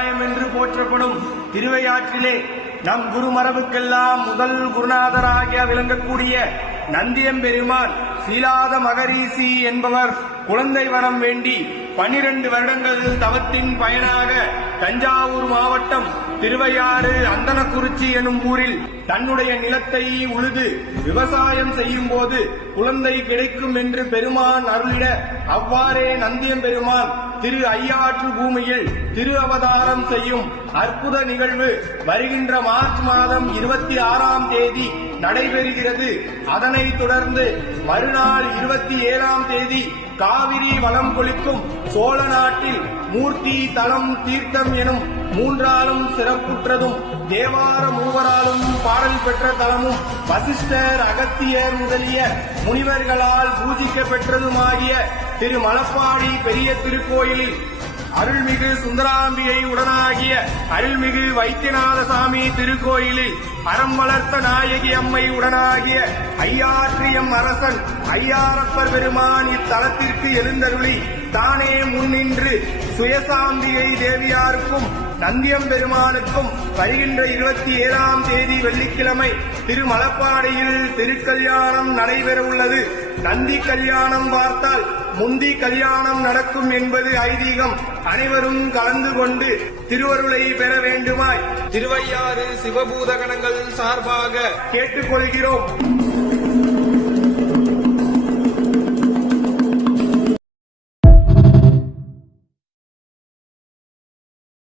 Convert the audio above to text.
கைலாயம் என்று போற்றப்படும் திருவையாற்றிலே நம் குருமரபுக்கெல்லாம் முதல் குருநாதராக விளங்கக்கூடிய நந்தியம்பெருமான் சீலாத மகரீசி என்பவர் குழந்தை வரம் வேண்டி 12 வருடங்கள் தவத்தின் பயனாக தஞ்சாவூர் மாவட்டம் திருவையாறு அந்தனக்குறிச்சி எனும் ஊரில் தன்னுடைய நிலத்தை உழுது விவசாயம் செய்யும் போது குழந்தை கிடைக்கும் என்று பெருமான் அருளிட அவ்வாறே நந்தியம்பெருமான் திரு ஐயாற்று பூமியில் திரு அவதாரம் செய்யும் அற்புத நிகழ்வு வருகின்ற மார்ச் மாதம் 26ஆம் தேதி நடைபெறுகிறது. அதனைத் தொடர்ந்து மறுநாள் 27ஆம் தேதி காவிரி வளம் கொளிக்கும் சோழ நாட்டில் மூர்த்தி தலம் தீர்த்தம் எனும் 3ஆலும் சிறப்புற்றதும் தேவார மூவராலும் பாடல் பெற்ற தலமும் வசிஷ்டர் அகத்தியர் முதலிய முனிவர்களால் பூஜிக்க பெற்றதுமாகிய திரு மலப்பாடி பெரிய திருக்கோயிலில் அருள்மிகு சுந்தராம்பிகை உடனாகிய அருள்மிகு வைத்தியநாத சாமி திருக்கோயிலில் அறம் வளர்த்த நாயகி அம்மை உடனாகிய ஐயாற்றியம் அரசன் ஐயாரப்பர் பெருமான் இத்தலத்திற்கு எழுந்தருளி தானே முன்னின்று சுயசாம்பிகை தேவியாருக்கும் நந்தியம்பெருமானுக்கும் வருகின்ற 27ஆம் தேதி வெள்ளிக்கிழமை திருமலப்பாடியில் திருக்கல்யாணம் நடைபெற உள்ளது. நந்தி கல்யாணம் பார்த்தால் முந்தி கல்யாணம் நடக்கும் என்பது ஐதீகம். அனைவரும் கலந்து கொண்டு திருவருளை பெற வேண்டுமாய் திருவையாறு சிவபூதகணங்கள் சார்பாக கேட்டுக்கொள்கிறோம்.